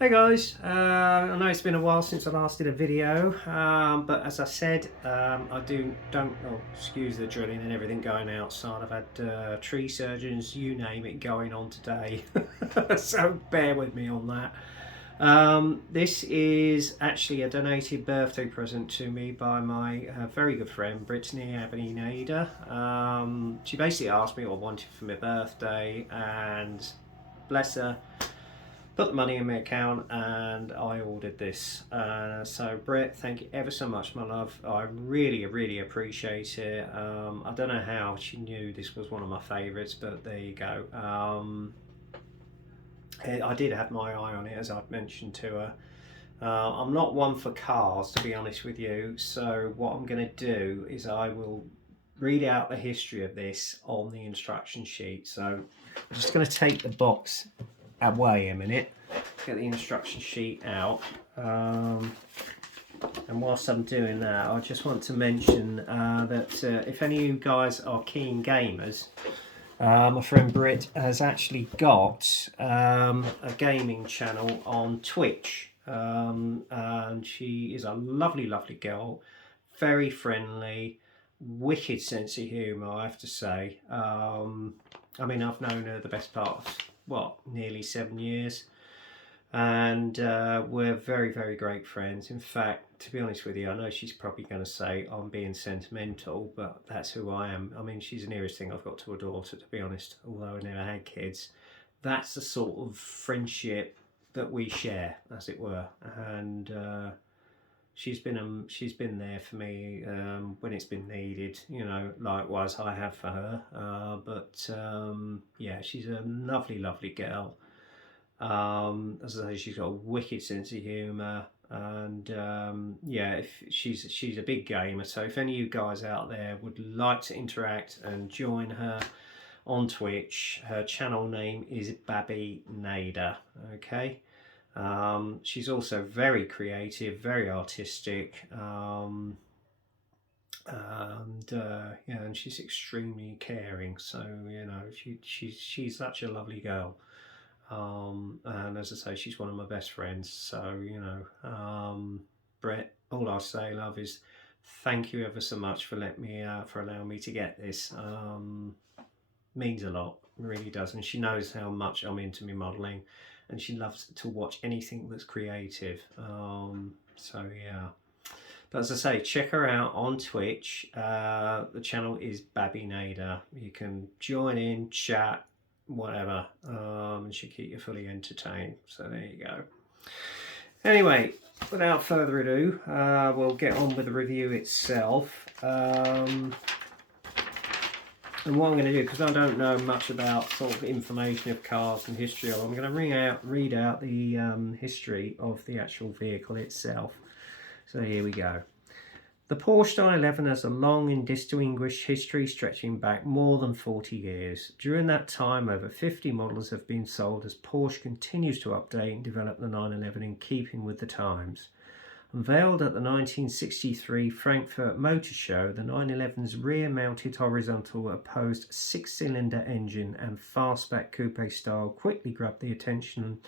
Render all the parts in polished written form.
Hey guys, I know it's been a while since I last did a video, but as I said, excuse the drilling and everything going outside. I've had tree surgeons, you name it, going on today, so bear with me on that. This is actually a donated birthday present to me by my very good friend Brittany Nader. She basically asked me what I wanted for my birthday, and bless her, put the money in my account and I ordered this. So Brett, thank you ever so much, my love. I really appreciate it. I don't know how she knew this was one of my favourites, but there you go. I did have my eye on it, as I've mentioned to her. I'm not one for cars, to be honest with you, so what I'm going to do is I will read out the history of this on the instruction sheet. So I'm just going to take the box away a minute, get the instruction sheet out, and whilst I'm doing that, I just want to mention that if any of you guys are keen gamers, my friend Britt has actually got a gaming channel on Twitch, and she is a lovely girl, very friendly, wicked sense of humour, I have to say. I mean, I've known her the best part of, what, nearly 7 years, and we're very great friends. In fact, to be honest with you, I know she's probably going to say I'm being sentimental, but that's who I am. I mean, she's the nearest thing I've got to a daughter, to be honest, although I never had kids. That's the sort of friendship that we share, as it were, and she's been there for me when it's been needed, you know. Likewise I have for her, yeah, she's a lovely girl. As I say, she's got a wicked sense of humour, and yeah, if she's a big gamer, so if any of you guys out there would like to interact and join her on Twitch, her channel name is Babby Nader. Okay. She's also very creative, very artistic, and she's extremely caring. So you know, she's such a lovely girl, and as I say, she's one of my best friends. So you know, Brett, all I say, love, is thank you ever so much for allowing me to get this. Means a lot, really does, and she knows how much I'm into me modelling, and she loves to watch anything that's creative. So yeah, but as I say, check her out on Twitch. The channel is Babby Nader. You can join in, chat, whatever, and she'll keep you fully entertained. So there you go. Anyway, without further ado, we'll get on with the review itself. And what I'm going to do, because I don't know much about sort of information of cars and history of them, I'm going to read out the history of the actual vehicle itself. So here we go. The Porsche 911 has a long and distinguished history stretching back more than 40 years. During that time, over 50 models have been sold as Porsche continues to update and develop the 911 in keeping with the times. Unveiled at the 1963 Frankfurt Motor Show, the 911's rear-mounted horizontal opposed six-cylinder engine and fastback coupe style quickly grabbed the attention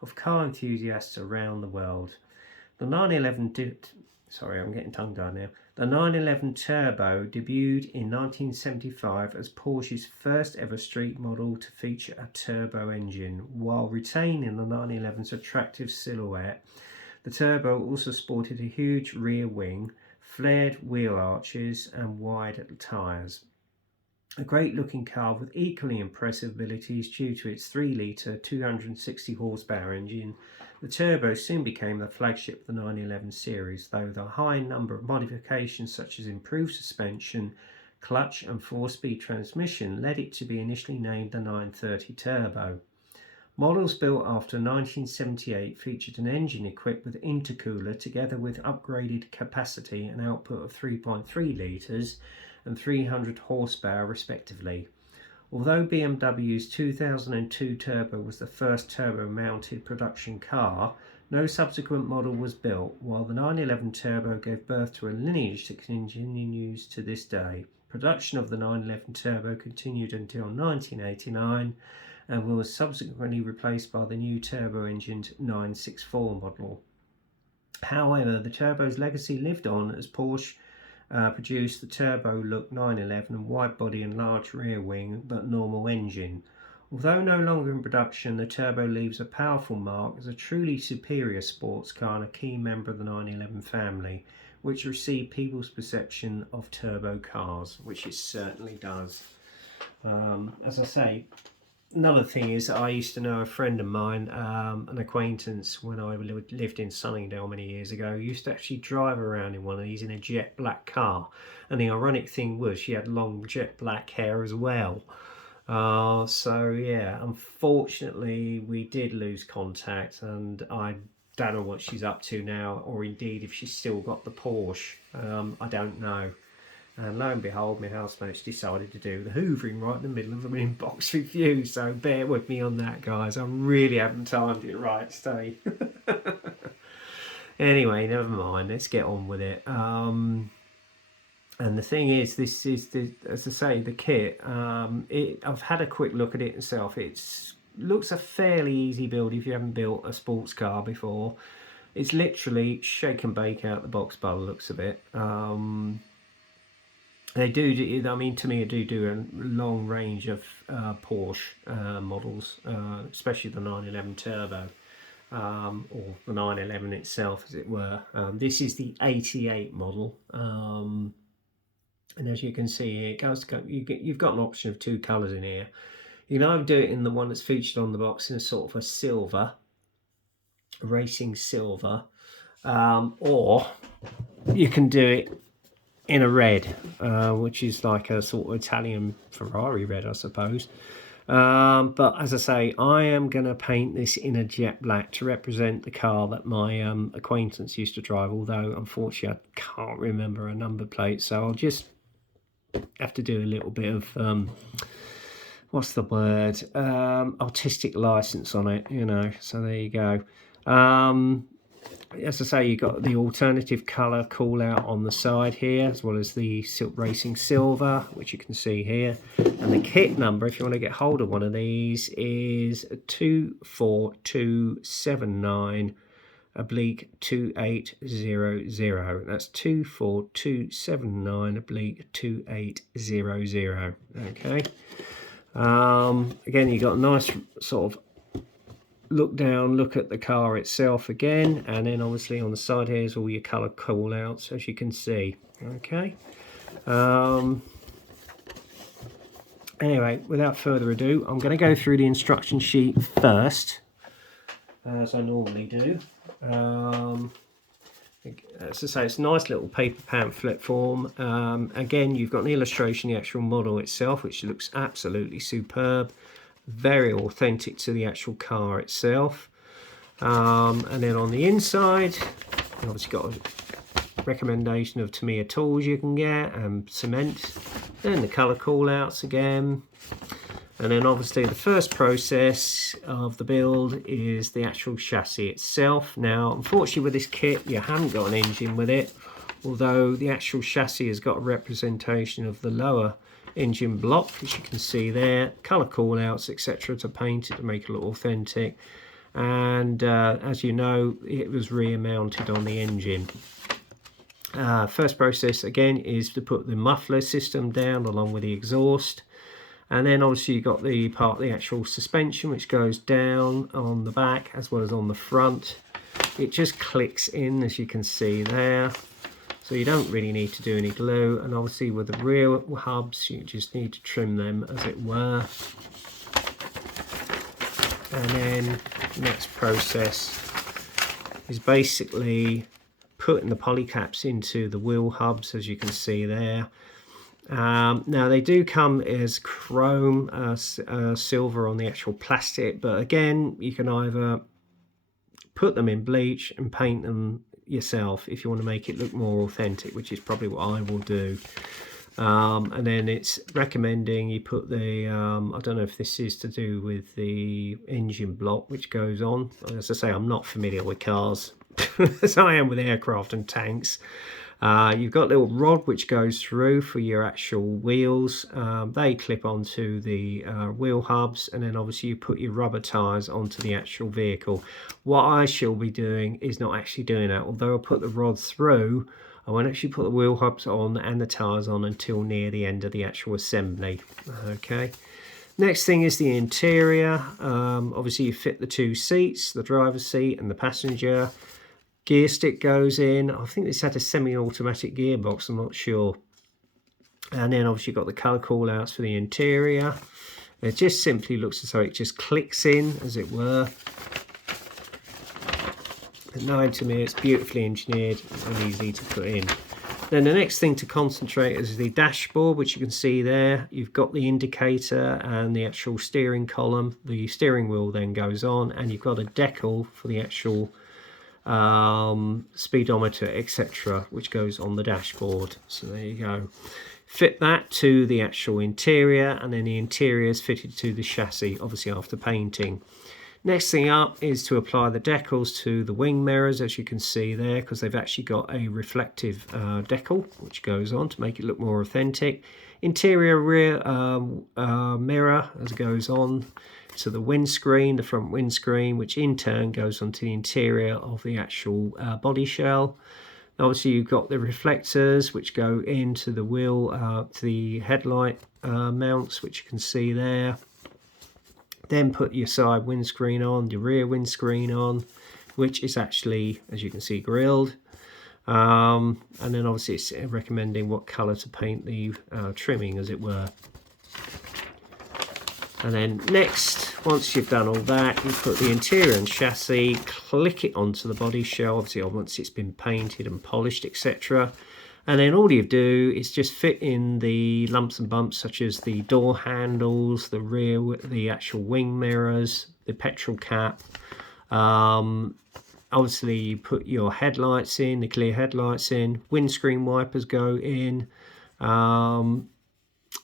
of car enthusiasts around the world. The 911 I'm getting tongue-tied now. The 911 Turbo debuted in 1975 as Porsche's first ever street model to feature a turbo engine, while retaining the 911's attractive silhouette. The Turbo also sported a huge rear wing, flared wheel arches and wide tyres. A great looking car with equally impressive abilities due to its 3-litre 260 horsepower engine, the Turbo soon became the flagship of the 911 series, though the high number of modifications such as improved suspension, clutch and 4-speed transmission led it to be initially named the 930 Turbo. Models built after 1978 featured an engine equipped with intercooler together with upgraded capacity and output of 3.3 litres and 300 horsepower respectively. Although BMW's 2002 Turbo was the first turbo-mounted production car, no subsequent model was built, while the 911 Turbo gave birth to a lineage that continues to this day. Production of the 911 Turbo continued until 1989, and was subsequently replaced by the new turbo-engined 964 model. However, the turbo's legacy lived on as Porsche produced the turbo-look 911 and wide body and large rear wing but normal engine. Although no longer in production, the turbo leaves a powerful mark as a truly superior sports car and a key member of the 911 family, which received people's perception of turbo cars, which it certainly does. As I say, another thing is I used to know a friend of mine, an acquaintance when I lived in Sunningdale many years ago, used to actually drive around in one of these in a jet black car. And the ironic thing was she had long jet black hair as well. So yeah, unfortunately we did lose contact, and I don't know what she's up to now, or indeed if she's still got the Porsche. I don't know. And lo and behold, my housemate's decided to do the hoovering right in the middle of an inbox review, so bear with me on that, guys. I really haven't timed it right today. Anyway, never mind, let's get on with it. And the thing is, this is, as I say, the kit. I've had a quick look at it myself. It looks a fairly easy build if you haven't built a sports car before. It's literally shake and bake out the box by the looks of it. They do, I mean, Tamiya do a long range of Porsche models, especially the 911 Turbo, or the 911 itself, as it were. This is the 88 model. And as you can see here, you've got an option of two colours in here. You can either do it in the one that's featured on the box in a sort of a silver, racing silver, or you can do it in a red, which is like a sort of Italian Ferrari red, I suppose. But as I say, I am going to paint this in a jet black to represent the car that my acquaintance used to drive, although unfortunately I can't remember a number plate, so I'll just have to do a little bit of what's the word, artistic license on it, you know. So there you go. As I say, you've got the alternative colour call out on the side here, as well as the Silk Racing Silver, which you can see here. And the kit number, if you want to get hold of one of these, is 24279/2800. That's 24279/2800. Okay. Again, you've got a nice sort of look at the car itself again, and then obviously on the side here is all your colour call outs, as you can see. Okay. Anyway, without further ado, I'm going to go through the instruction sheet first, as I normally do. As I say, it's a nice little paper pamphlet form. Again, you've got an illustration of the actual model itself, which looks absolutely superb, very authentic to the actual car itself. And then on the inside, you've obviously got a recommendation of Tamiya tools you can get, and cement, then the colour call outs again. And then obviously the first process of the build is the actual chassis itself. Now, unfortunately with this kit, you haven't got an engine with it, although the actual chassis has got a representation of the lower engine block, as you can see there, colour call outs, etc., to paint it to make it look authentic. And as you know, it was rear mounted on the engine. First process again is to put the muffler system down along with the exhaust. And then obviously you've got the part of the actual suspension, which goes down on the back as well as on the front. It just clicks in, as you can see there. So you don't really need to do any glue. And obviously with the rear hubs, you just need to trim them, as it were. And then the next process is basically putting the polycaps into the wheel hubs, as you can see there. Now they do come as chrome silver on the actual plastic, but again you can either put them in bleach and paint them yourself if you want to make it look more authentic, which is probably what I will do. And then it's recommending you put the I don't know if this is to do with the engine block which goes on. As I say, I'm not familiar with cars as I am with aircraft and tanks. You've got a little rod which goes through for your actual wheels. They clip onto the wheel hubs, and then obviously you put your rubber tyres onto the actual vehicle. What I shall be doing is not actually doing that. Although I'll put the rod through, I won't actually put the wheel hubs on and the tyres on until near the end of the actual assembly. Okay. Next thing is the interior. Obviously you fit the two seats, the driver's seat and the passenger. Gear stick goes in. I think this had a semi-automatic gearbox, I'm not sure. And then obviously you've got the colour call outs for the interior. It just simply looks as though it just clicks in, as it were. But no, to me it's beautifully engineered and easy to put in. Then the next thing to concentrate is the dashboard, which you can see there. You've got the indicator and the actual steering column. The steering wheel then goes on, and you've got a decal for the actual speedometer, etc., which goes on the dashboard. So there you go. Fit that to the actual interior, and then the interior is fitted to the chassis, obviously after painting. Next thing up is to apply the decals to the wing mirrors, as you can see there, because they've actually got a reflective decal which goes on to make it look more authentic. Interior rear mirror as it goes on to the windscreen, the front windscreen, which in turn goes onto the interior of the actual body shell. Obviously you've got the reflectors which go into the wheel, to the headlight mounts, which you can see there. Then put your side windscreen on, your rear windscreen on, which is actually, as you can see, grilled. And then obviously it's recommending what colour to paint the trimming, as it were. And then next, once you've done all that, you put the interior and chassis, click it onto the body shell, obviously once it's been painted and polished, etc. And then all you do is just fit in the lumps and bumps, such as the door handles, the rear, the actual wing mirrors, the petrol cap. Obviously you put your headlights in, the clear headlights in, windscreen wipers go in,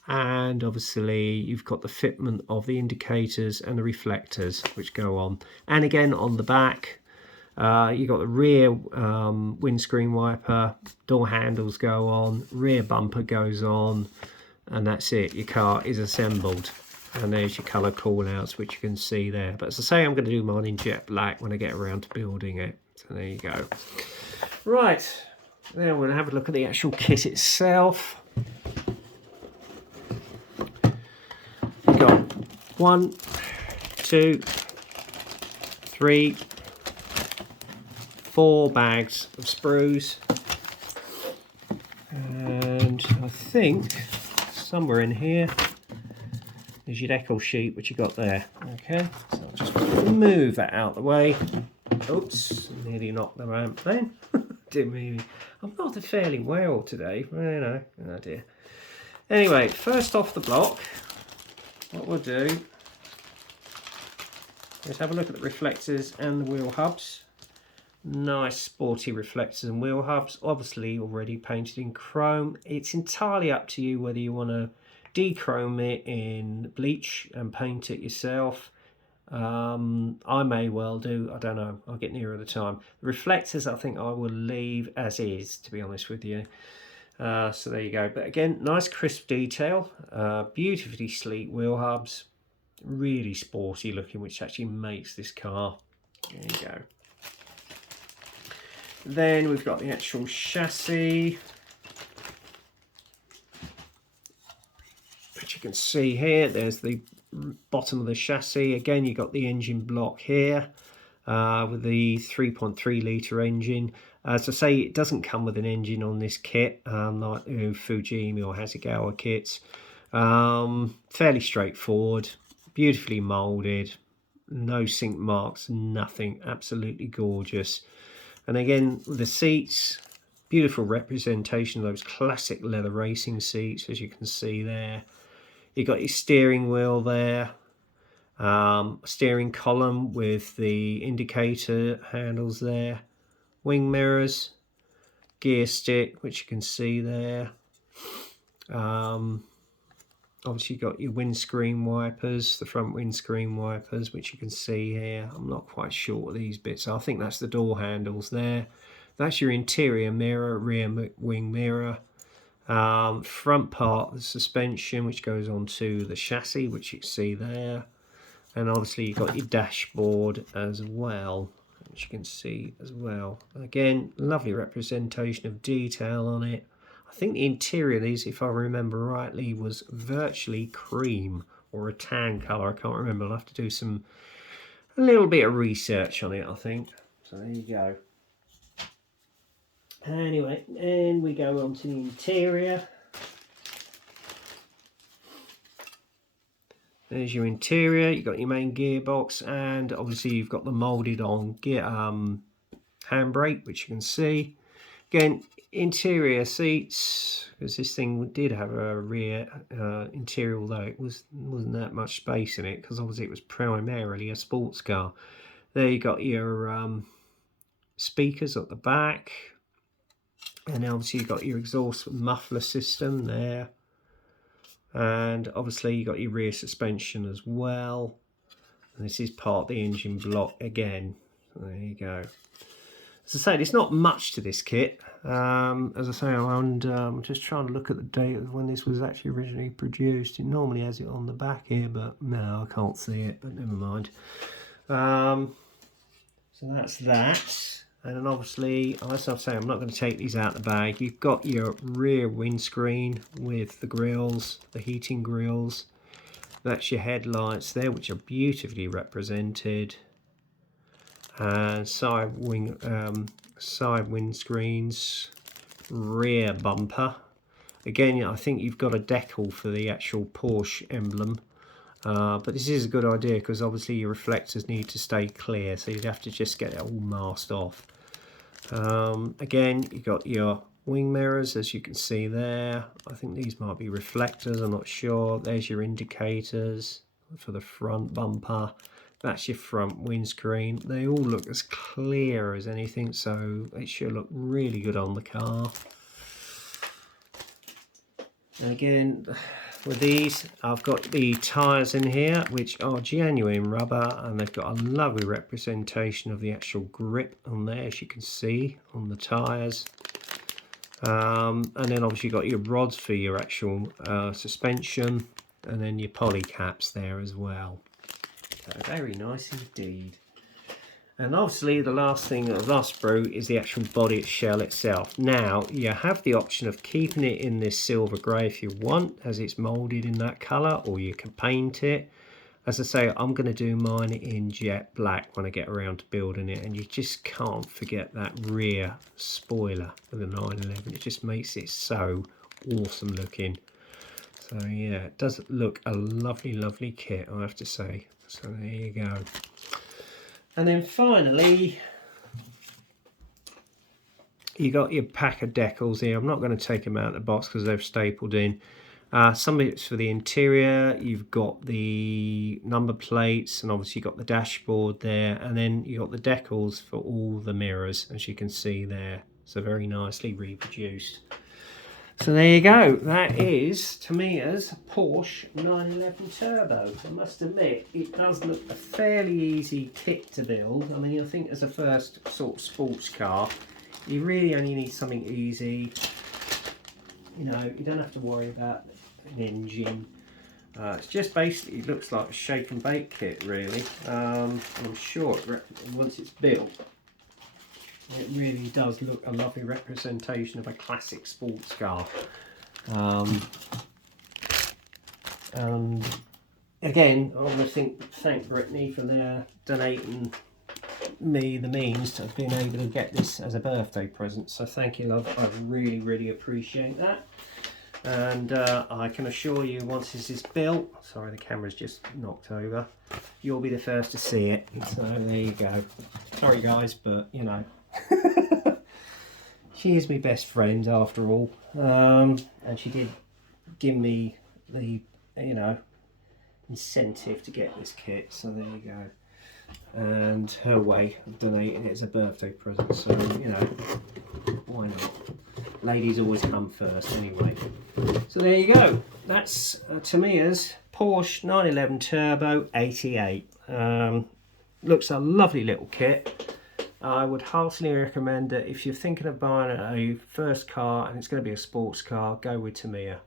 and obviously you've got the fitment of the indicators and the reflectors which go on. And again on the back, you've got the rear windscreen wiper, door handles go on, rear bumper goes on, and that's it. Your car is assembled. And there's your colour call outs, which you can see there. But as I say, I'm going to do mine in jet black when I get around to building it. So there you go. Right, then we're going to have a look at the actual kit itself. We've got 1, 2, 3, 4 bags of sprues, and I think somewhere in here is your decal sheet, which you got there. Okay, so I'll just move that out of the way. Oops, nearly knocked the ramp then. Didn't mean. I'm not fairly well today. You know, oh dear. Anyway, first off the block, what we'll do is have a look at the reflectors and the wheel hubs. Nice sporty reflectors and wheel hubs, obviously already painted in chrome. It's entirely up to you whether you want to dechrome it in bleach and paint it yourself. I may well do, I don't know, I'll get nearer the time. The reflectors I think I will leave as is, to be honest with you. So there you go. But again, nice crisp detail, beautifully sleek wheel hubs, really sporty looking, which actually makes this car. There you go. Then we've got the actual chassis, which you can see here. There's the bottom of the chassis. Again, you've got the engine block here with the 3.3 litre engine. As I say, it doesn't come with an engine on this kit, like Fujimi or Hasegawa kits. Fairly straightforward, beautifully moulded, no sink marks, nothing, absolutely gorgeous. And again, with the seats, beautiful representation of those classic leather racing seats, as you can see there. You've got your steering wheel there, steering column with the indicator handles there, wing mirrors, gear stick, which you can see there. Obviously you've got your windscreen wipers, the front windscreen wipers, which you can see here. I'm not quite sure what these bits are. I think that's the door handles there. That's your interior mirror, rear wing mirror. Front part, the suspension, which goes onto the chassis, which you can see there. And obviously you've got your dashboard as well, which you can see as well. Again, lovely representation of detail on it. I think the interior of these, if I remember rightly, was virtually cream or a tan colour. I can't remember. I'll have to do a little bit of research on it, I think. So there you go. Anyway, and we go on to the interior. There's your interior. You've got your main gearbox, and obviously you've got the moulded on gear handbrake, which you can see. Again, interior seats, because this thing did have a rear interior, although it wasn't that much space in it, because obviously it was primarily a sports car. There you got your speakers at the back, and obviously you've got your exhaust muffler system there, and obviously you got your rear suspension as well, and this is part of the engine block again. So there you go. As I say, there's not much to this kit. As I say, I'm just trying to look at the date of when this was actually originally produced. It normally has it on the back here, but no, I can't see it, but never mind. So that's that. And then obviously, as I'm saying, I'm not going to take these out of the bag. You've got your rear windscreen with the grills, the heating grills. That's your headlights there, which are beautifully represented. And side windscreens, rear bumper. Again, I think you've got a decal for the actual Porsche emblem. But this is a good idea because obviously your reflectors need to stay clear, so you'd have to just get it all masked off. Again, you've got your wing mirrors, as you can see there. I think these might be reflectors, I'm not sure. There's your indicators for the front bumper. That's your front windscreen. They all look as clear as anything, so it should look really good on the car. And again, with these, I've got the tyres in here, which are genuine rubber, and they've got a lovely representation of the actual grip on there, as you can see on the tyres. And then obviously you've got your rods for your actual suspension, and then your poly caps there as well. So very nice indeed. And obviously the last thing, the last sprue, is the actual body shell itself. Now you have the option of keeping it in this silver grey if you want, as it's moulded in that colour, or you can paint it. As I say, I'm going to do mine in jet black when I get around to building it, and you just can't forget that rear spoiler of the 911. It just makes it so awesome looking. So yeah, it does look a lovely, lovely kit, I have to say. So there you go. And then finally, you got your pack of decals here. I'm not going to take them out of the box because they're stapled in. Some of it's for the interior. You've got the number plates, and obviously you've got the dashboard there, and then you've got the decals for all the mirrors, as you can see there. So very nicely reproduced. So there you go. That is Tamiya's Porsche 911 Turbo. I must admit, it does look a fairly easy kit to build. I mean, I think as a first sort of sports car, you really only need something easy. You know, you don't have to worry about an engine. It's just basically, it looks like a shake and bake kit, really. I'm sure once it's built, it really does look a lovely representation of a classic sports car. And again, I want to thank Brittany for their donating me the means to have been able to get this as a birthday present. So thank you, love. I really, really appreciate that. And I can assure you, once this is built, sorry, the camera's just knocked over, you'll be the first to see it. So there you go. Sorry guys, but you know, she is my best friend after all, and she did give me the, you know, incentive to get this kit, so there you go. And her way of donating it as a birthday present, so you know, why not? Ladies always come first anyway. So there you go. That's Tamiya's Porsche 911 Turbo 88. Looks a lovely little kit. I would heartily recommend that if you're thinking of buying a first car and it's going to be a sports car, go with Tamiya.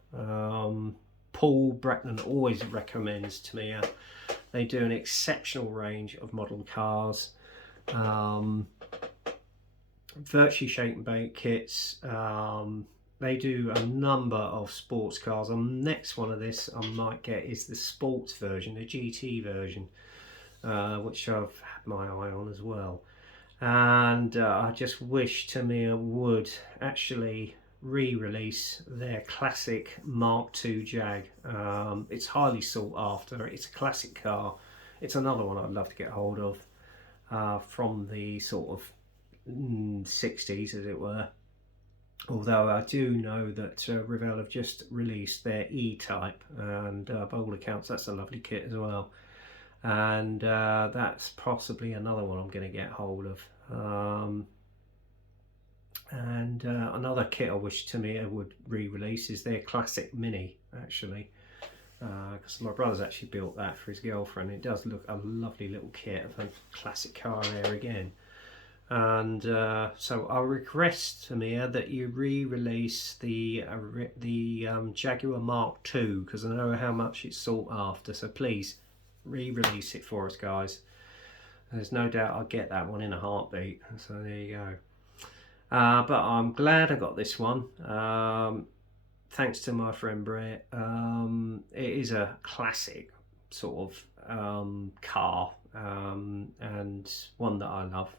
Paul Breckman always recommends Tamiya. They do an exceptional range of model cars, virtually shake and bake kits. They do a number of sports cars. The next one of this I might get is the sports version, the GT version, which I've had my eye on as well. And I just wish Tamiya would actually re-release their classic Mark II Jag. It's highly sought after. It's a classic car. It's another one I'd love to get hold of, from the sort of 60s, as it were. Although I do know that Revell have just released their E-Type, and by all accounts that's a lovely kit as well. And that's possibly another one I'm going to get hold of. Another kit I wish Tamiya would re-release is their classic Mini, actually, because my brother's actually built that for his girlfriend. It does look a lovely little kit of a classic car there again. And so I request, Tamiya, that you re-release the Jaguar Mark II, because I know how much it's sought after. So please re-release it for us, guys. There's no doubt I'll get that one in a heartbeat. So there you go. But I'm glad I got this one. Thanks to my friend Brett. It is a classic sort of car, and one that I love,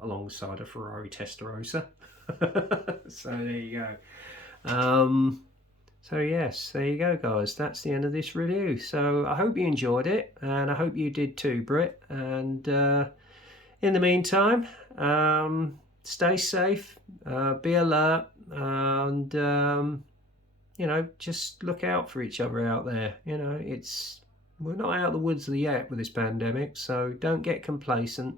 alongside a Ferrari Testarossa. So there you go. So yes, there you go, guys. That's the end of this review. So I hope you enjoyed it, and I hope you did too, Britt. And in the meantime, stay safe, be alert, and you know, just look out for each other out there. You know, we're not out of the woods yet with this pandemic, so don't get complacent.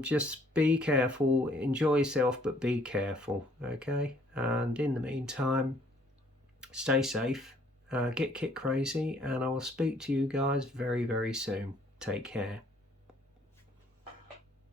Just be careful, enjoy yourself, but be careful, okay? And in the meantime, stay safe, get kit crazy, and I will speak to you guys very, very soon. Take care.